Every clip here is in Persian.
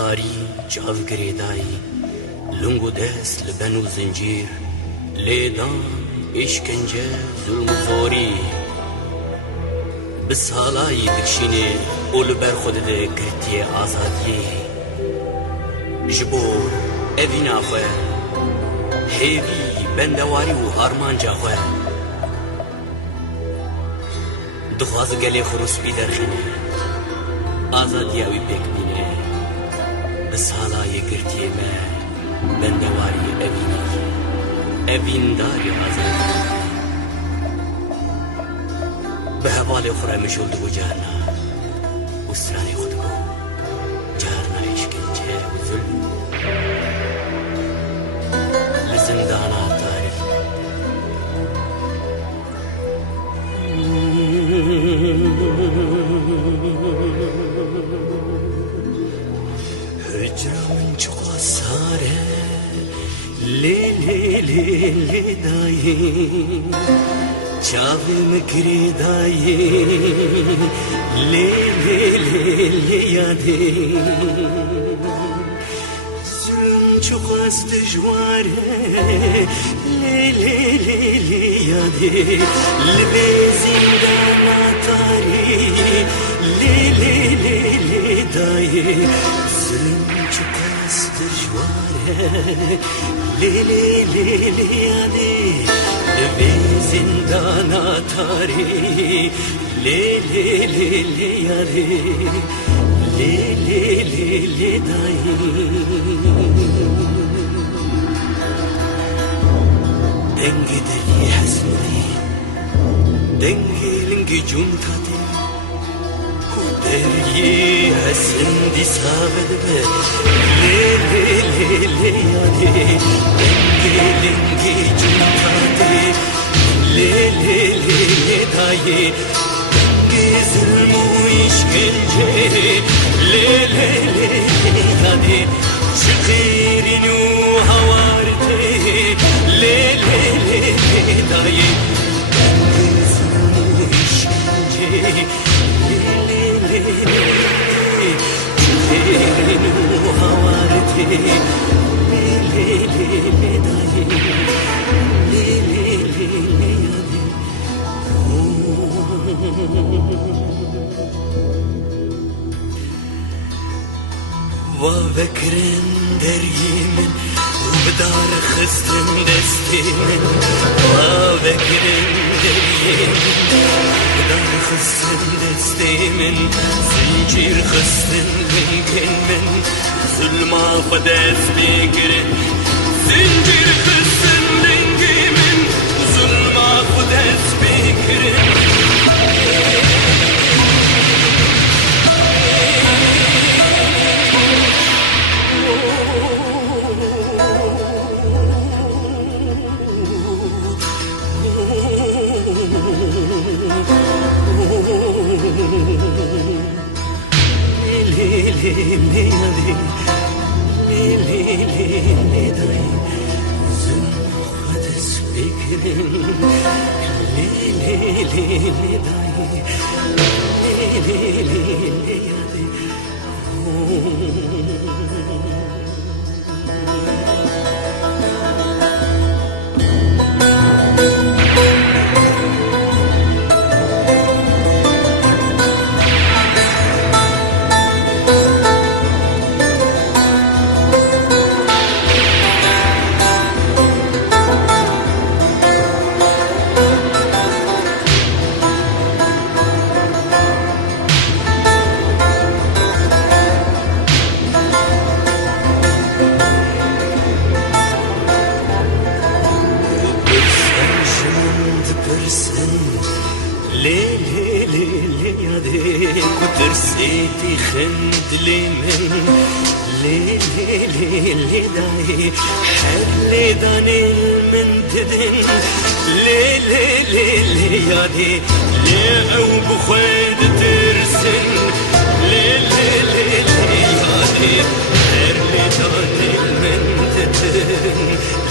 زاری جاو گریدایی لنگو دست لبن و زنجیر لیدان اشکنجه ظلم و زاری بسالایی دکشینه اول بر خود ده کرتی آزادی جبو اوینا خواه هیوی بندواری و هارمان جا خواه دخواز گلی خروس بی درخینه آزادی اوی پیک بینه بسالایی کرتی ما بندواری اوینی اوین داری آزادی به حوال خورای مشول دو جارنا و سرانی خود کو جارنا اشکنجه و ظلم لزندانا تاری هجرا من چقا ساره لی لی لی لی دایی چاویم گریدایی لی لی لی لی یادی ظلم چقاس دجواره لی لی لی لی یادی لبی زندانا تاری لی لی لی لی دایی ظلم چقاس دجواره لی لی لی لی یادی لبی زندانا تاری لی لی لی لی یاری لی لی لی لی دایی دنگی دلی حسنی دنگی لنگی جون تاتی دری حسن دی سابد به لی لی لی لی یاری دنگی لنگی جون تاتی لی لی لی لی دایی دنگی ظلم و اشکنجه لی لی لی لی دایی شقیرین و هوارتی لی لی لی لی دایی دنگی ظلم و اشکنجه لی لی لی لی شقیرین و هوارتی لی لی لی لی دایی لی لی لی لی و فکرن دری من و بدار خستن دستی من و فکرن دری من بدار خستن دستی من زنجیر خستن لنگن من ظلما خدست بگرن زنجیر خستن لنگی من ظلما خدست بگرن ترسيتي خند لي من لي لي لي لي داي حبلي داني من تدن لي لي لي لي يادي لي او بخويد ترسن لي لي لي لي يادي حبلي داني من تدن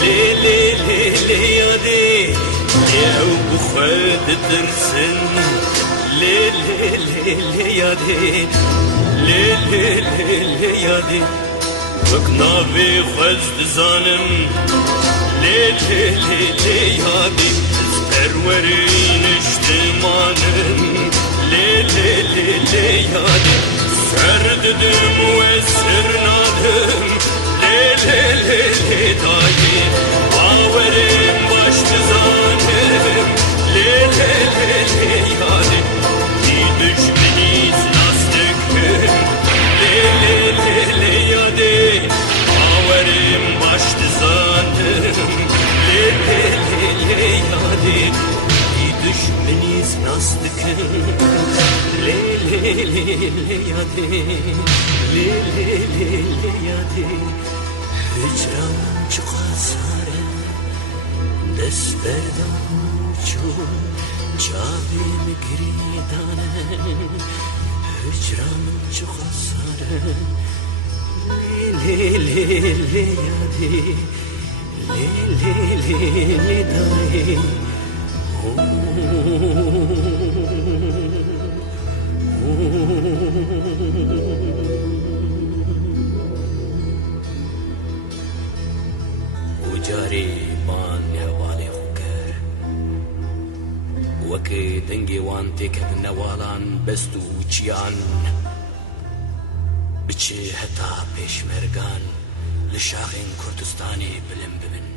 لي لي لي لي يادي لي او بخويد ترسن لي لي لي لي يادي لي لي لي لي يادي وكنافي خزد زانم لي لي لي لي يادي سرورين اجتمانم لي لي لي لي يادي سرددم وسرنادم لي لي لي لي دايي باورم başt زانم لي لي لي لي يادي دي düşmeniz lastiküm لي لي لي لي يادي باورم başt زانم لي لي لي لي يادي دي düşmeniz lastiküm لي لي لي لي يادي لي لي لي لي يادي هجران çıkarsa دست بردم چون جابیم گریدانه هجران چخساره لی لی لی یادی لی لی لی لی دایی جاری مان هوالی خوکر وکی دنگی وان تکد نوالان بستو چیان بچه حتا پیشمرگان لشاخین کردستانی بلم ببن